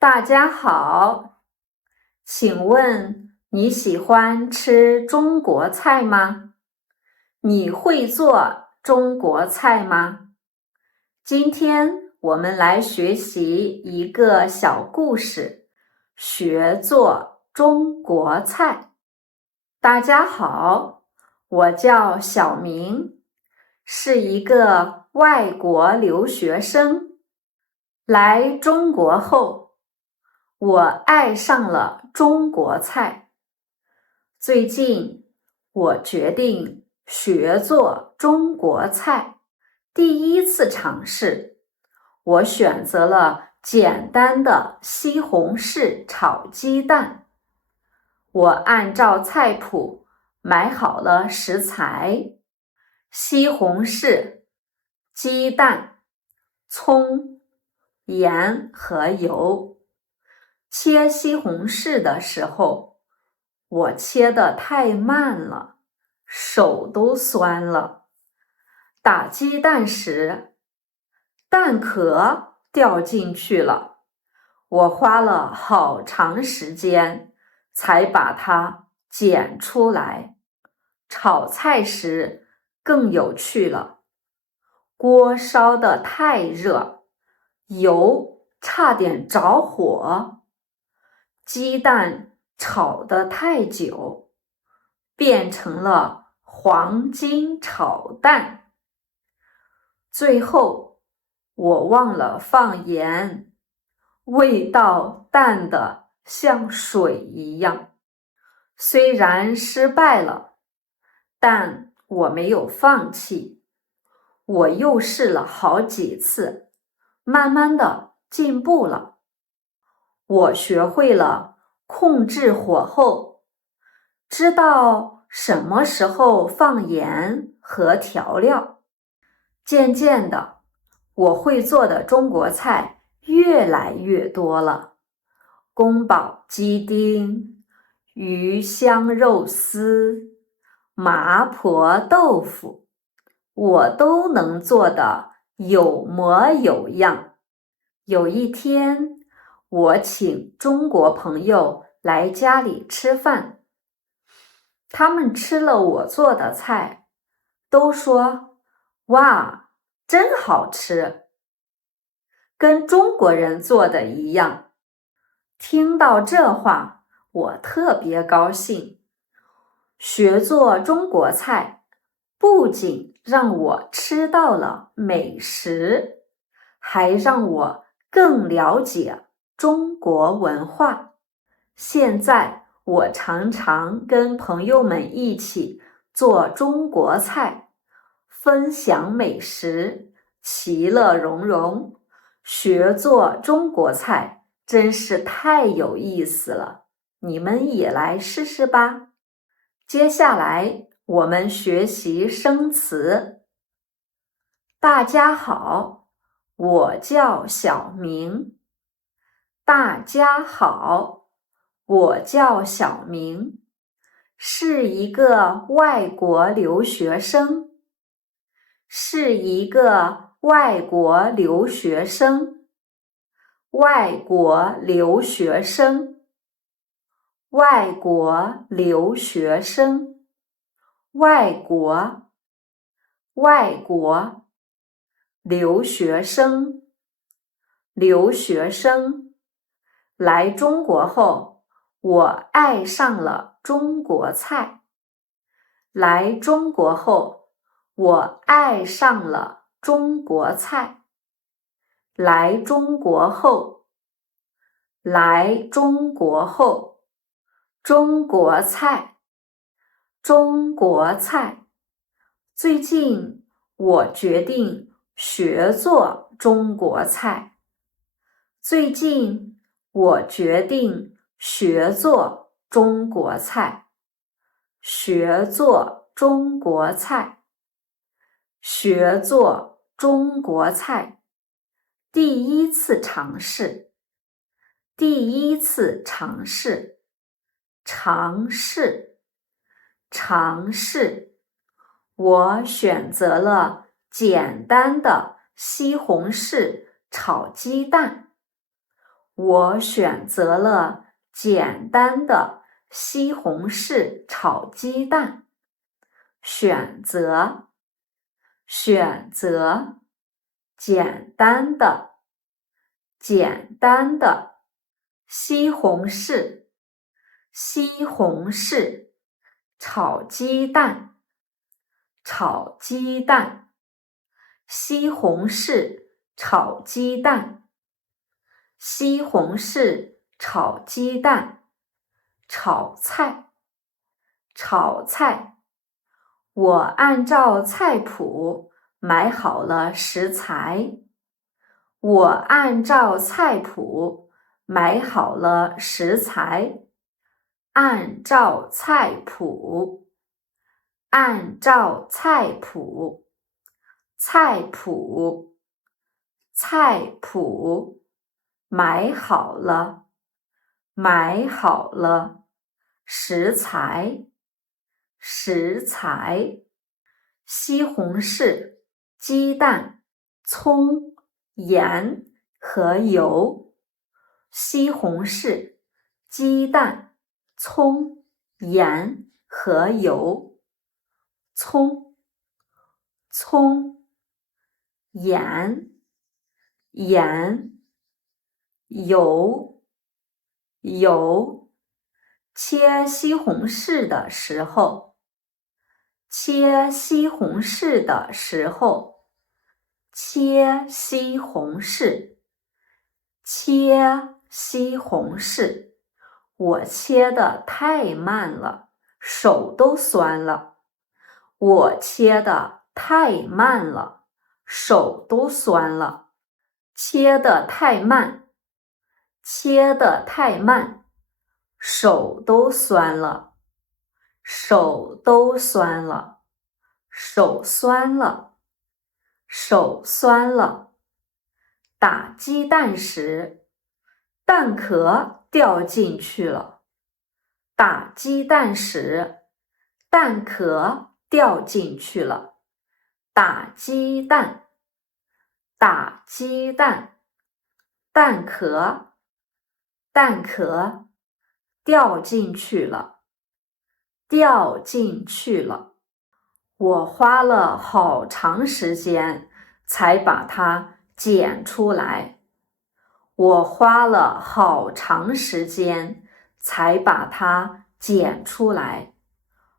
大家好，请问你喜欢吃中国菜吗？你会做中国菜吗？今天我们来学习一个小故事，学做中国菜。大家好，我叫小明，是一个外国留学生。来中国后，我爱上了中国菜。最近，我决定学做中国菜。第一次尝试，我选择了简单的西红柿炒鸡蛋。我按照菜谱买好了食材：西红柿、鸡蛋、葱、盐和油。切西红柿的时候，我切得太慢了，手都酸了。打鸡蛋时，蛋壳掉进去了，我花了好长时间才把它捡出来。炒菜时更有趣了，锅烧得太热，油差点着火。鸡蛋炒得太久，变成了黄金炒蛋。最后，我忘了放盐，味道淡得像水一样。虽然失败了，但我没有放弃。我又试了好几次，慢慢的进步了。我学会了控制火候，知道什么时候放盐和调料。渐渐的，我会做的中国菜越来越多了。宫保鸡丁、鱼香肉丝、麻婆豆腐，我都能做得有模有样。有一天，我请中国朋友来家里吃饭，他们吃了我做的菜，都说：“哇，真好吃，跟中国人做的一样。”听到这话，我特别高兴。学做中国菜，不仅让我吃到了美食，还让我更了解中国文化。现在我常常跟朋友们一起做中国菜，分享美食，其乐融融。学做中国菜真是太有意思了，你们也来试试吧。接下来我们学习生词。大家好，我叫小明。大家好，我叫小明，是一个外国留学生。是一个外国留学生。外国留学生。外国留学生。外国。外国留学生。留学生。来中国后，我爱上了中国菜。来中国后，我爱上了中国菜。来中国后。来中国后。中国菜。中国菜。最近我决定学做中国菜。最近我决定学做中国菜。学做中国菜。学做中国菜。第一次尝试。第一次尝试。尝试。尝试。我选择了简单的西红柿炒鸡蛋。我选择了简单的西红柿炒鸡蛋。选择，选择，简单的，简单的，西红柿，西红柿，炒鸡蛋，炒鸡蛋，西红柿炒鸡蛋，西红柿炒鸡蛋，炒菜，炒菜。我按照菜谱买好了食材。我按照菜谱买好了食材。按照菜谱，按照菜谱，菜谱，菜谱，买好了，买好了，食材，食材，西红柿、鸡蛋、葱、盐和油。西红柿、鸡蛋、葱、盐和油。葱，葱，盐，盐，油，油。切西红柿的时候，切西红柿的时候，切西红柿，切西红柿。我切得太慢了，手都酸了。我切得太慢了，手都酸了。切得太慢，切得太慢，手都酸了，手都酸了，手酸了，手酸了。打鸡蛋时，蛋壳掉进去了。打鸡蛋时，蛋壳掉进去了。打鸡蛋，打鸡蛋，蛋壳，蛋壳，掉进去了，掉进去了。我花了好长时间才把它捡出来。我花了好长时间才把它捡出来。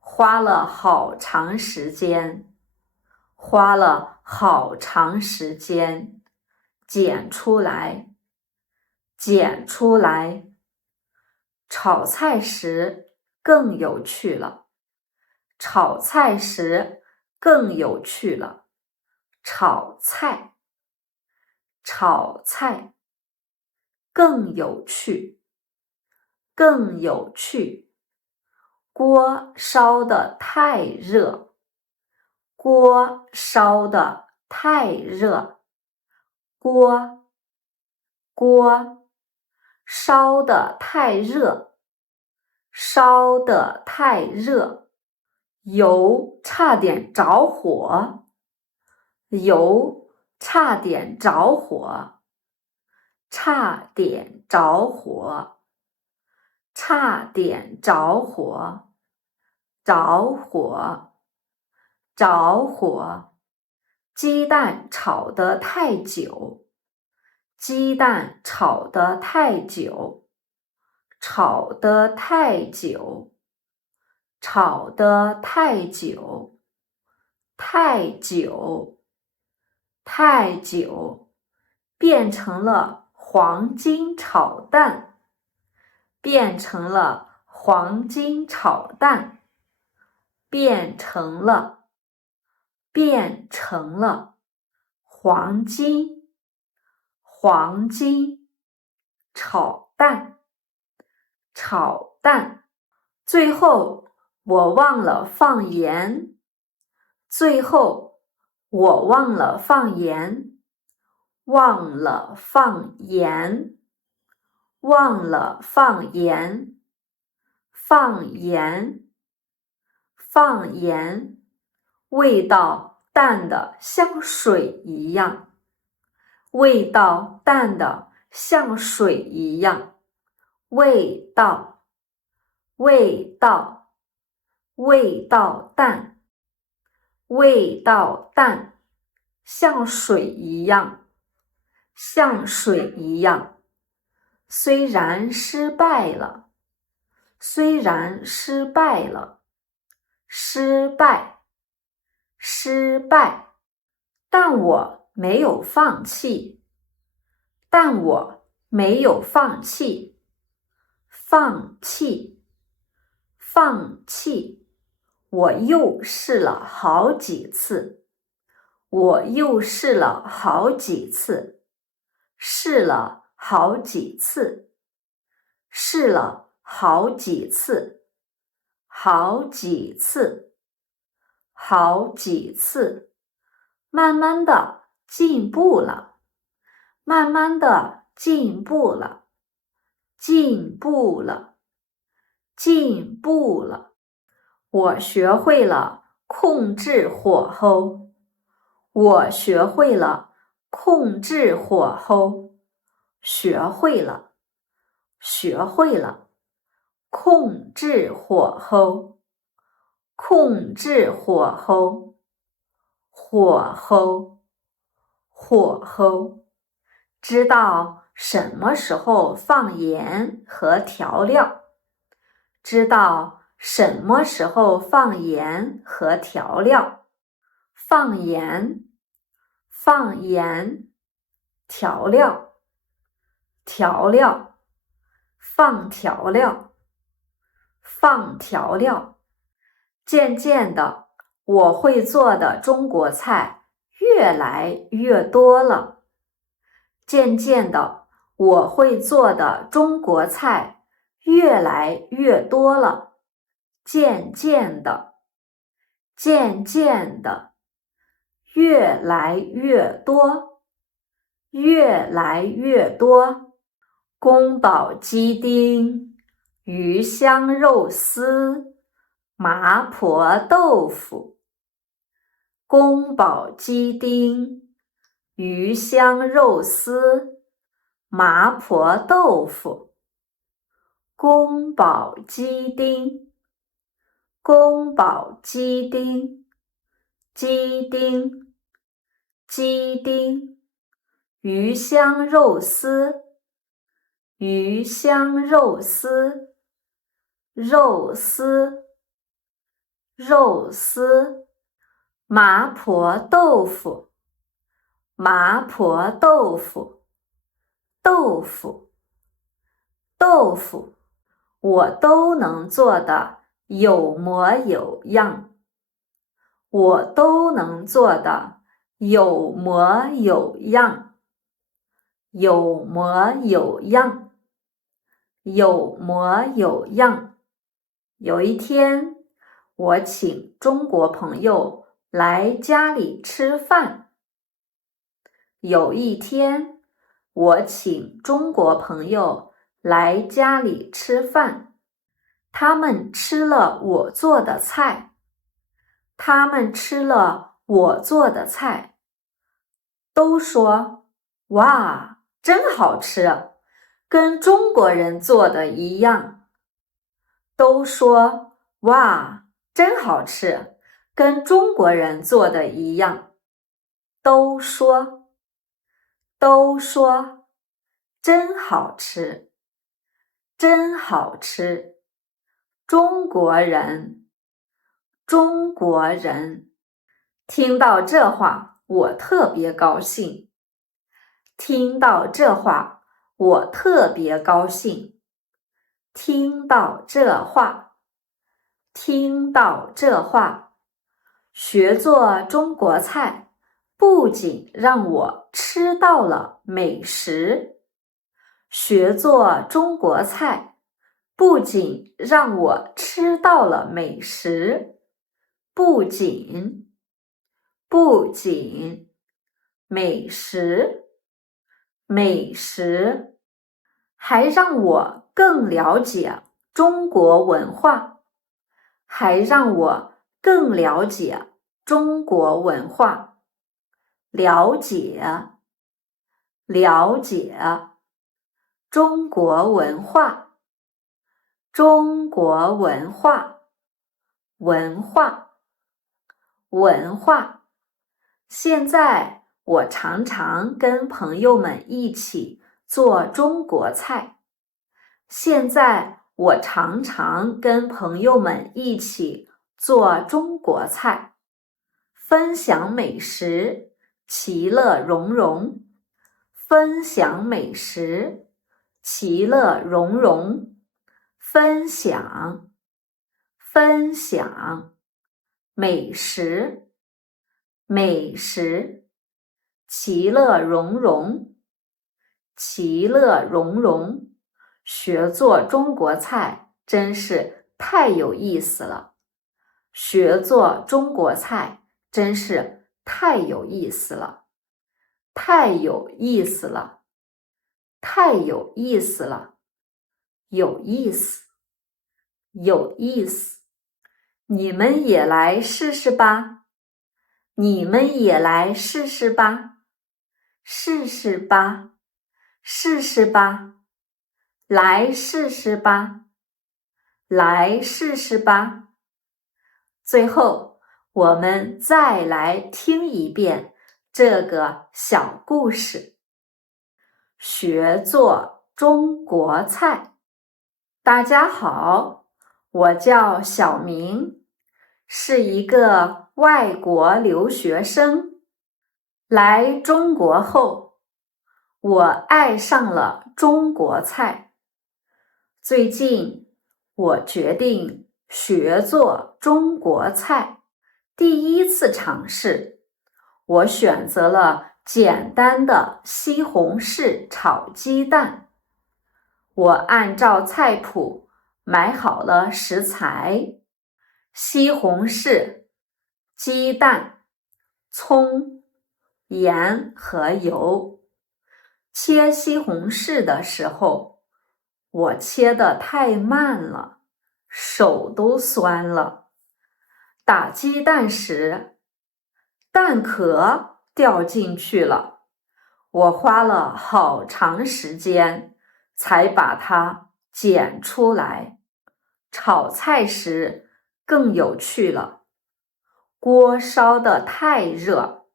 花了好长时间，花了好长时间，捡出来，捡出来。炒菜时更有趣了，炒菜时更有趣了。炒菜，炒菜，更有趣，更有趣。锅烧得太热，锅烧得太热。锅，锅，烧得太热，烧得太热。油差点着火，油差点着火，差点着火，差点着火，着火，着火。鸡蛋炒得太久，鸡蛋炒得太久，炒得太久，炒得太久，太久，太久。变成了黄金炒蛋，变成了黄金炒蛋，变成了，变成了黄金，黄金炒蛋，炒蛋。最后我忘了放盐，最后我忘了放盐，忘了放盐，忘了放盐，放盐，放盐。味道淡得像水一样，味道淡得像水一样，味道，味道，味道淡，味道淡，像水一样，像水一样。虽然失败了，虽然失败了，失败，失败，但我没有放弃，但我没有放弃，放弃，放弃，我又试了好几次，我又试了好几次，试了好几次，试了好几次，好几次，好几次，慢慢的进步了，慢慢的进步了，进步了，进步了。我学会了控制火候，我学会了控制火候，学会了，学会了，控制火候，控制火候，火候，火候，知道什么时候放盐和调料，知道什么时候放盐和调料，放盐，放盐，调料，调料，放调料，放调料。渐渐的，我会做的中国菜越来越多了。渐渐的，我会做的中国菜越来越多了。渐渐的，渐渐的，越来越多，越来越多。宫保鸡丁、鱼香肉丝、麻婆豆腐。宫保鸡丁、鱼香肉丝、麻婆豆腐。宫保鸡丁，宫保鸡丁，鸡丁，鸡丁，鱼香肉丝，鱼香肉丝，肉丝，肉丝。麻婆豆腐，麻婆豆腐，豆腐，豆腐，我都能做的有模有样，我都能做的有模有样，有模有样，有模有样。有一天，我请中国朋友来家里吃饭。有一天，我请中国朋友来家里吃饭，他们吃了我做的菜，他们吃了我做的菜，都说：“哇，真好吃，跟中国人做的一样。”都说：“哇，真好吃，跟中国人做的一样。”都说，都说，真好吃，真好吃。中国人，中国人。听到这话，我特别高兴。听到这话，我特别高兴。听到这话，听到这话。学做中国菜，不仅让我吃到了美食，学做中国菜，不仅让我吃到了美食，不仅美食，美食，还让我更了解中国文化，还让我更了解中国文化。了解，了解。中国文化，中国文化，文化，文化。现在我常常跟朋友们一起做中国菜。现在我常常跟朋友们一起做中国菜，分享美食，其乐融融。分享美食，其乐融融。分享，分享，美食，美食，其乐融融，其乐融融。学做中国菜真是太有意思了，学做中国菜真是太有意思了，太有意思了，太有意思了，有意思，有意思。你们也来试试吧，你们也来试试吧，试试吧，试试吧，来试试吧，来试试吧。最后，我们再来听一遍这个小故事。学做中国菜。大家好，我叫小明，是一个外国留学生。来中国后，我爱上了中国菜。最近，我决定学做中国菜。第一次尝试，我选择了简单的西红柿炒鸡蛋。我按照菜谱买好了食材：西红柿、鸡蛋、葱、盐和油。切西红柿的时候，我切得太慢了，手都酸了。打鸡蛋时，蛋壳掉进去了，我花了好长时间才把它捡出来。炒菜时更有趣了，锅烧得太热，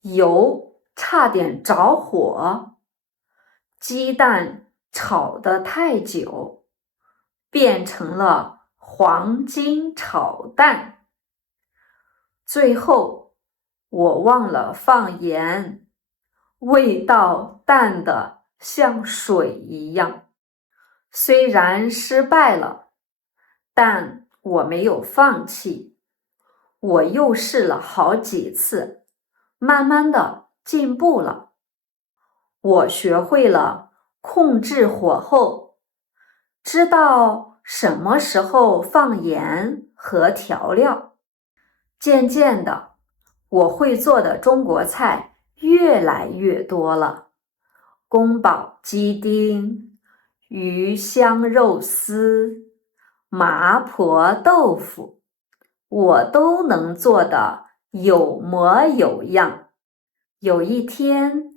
油差点着火。鸡蛋炒得太久，变成了黄金炒蛋。最后，我忘了放盐，味道淡得像水一样。虽然失败了，但我没有放弃。我又试了好几次，慢慢的进步了。我学会了控制火候，知道什么时候放盐和调料。渐渐的，我会做的中国菜越来越多了。宫保鸡丁、鱼香肉丝、麻婆豆腐，我都能做得有模有样。有一天，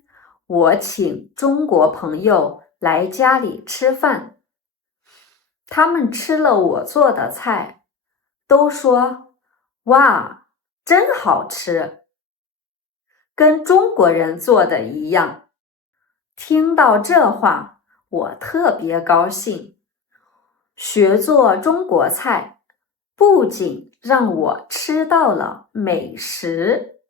我请中国朋友来家里吃饭，他们吃了我做的菜，都说：哇，真好吃，跟中国人做的一样。听到这话，我特别高兴。学做中国菜，不仅让我吃到了美食，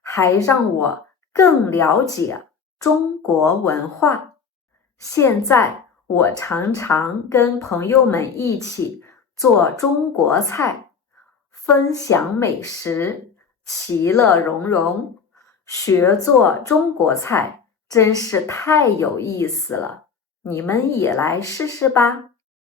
还让我更了解中国文化。现在我常常跟朋友们一起做中国菜，分享美食，其乐融融。学做中国菜真是太有意思了，你们也来试试吧。